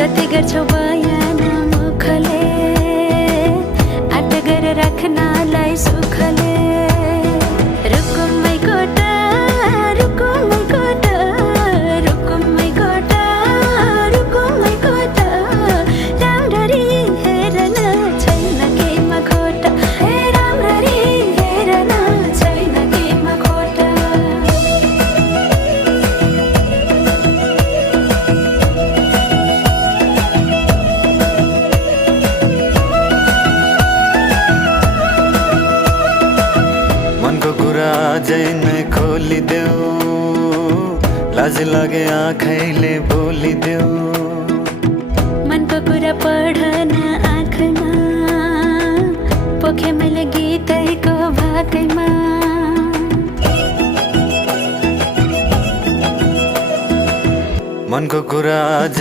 कति गर्छौ बयान मुखले आट गरेर राख्नलाई सुखले रुकुमै कोटा रुकुमै कोटा रुकुमै कोटा रुकुमै कोटा राम्ररी हेर्न छैन केमा खोटा हे राम्ररी हेर्न छैन केमा खोटा मनको कुरा अझै नै खोलिदेऊ लाज लागे आँखैले बोलिदेऊ मनको कुरा पढ्न आँखमा पोखे मैले गीतैको भाकैमा मनको कुरा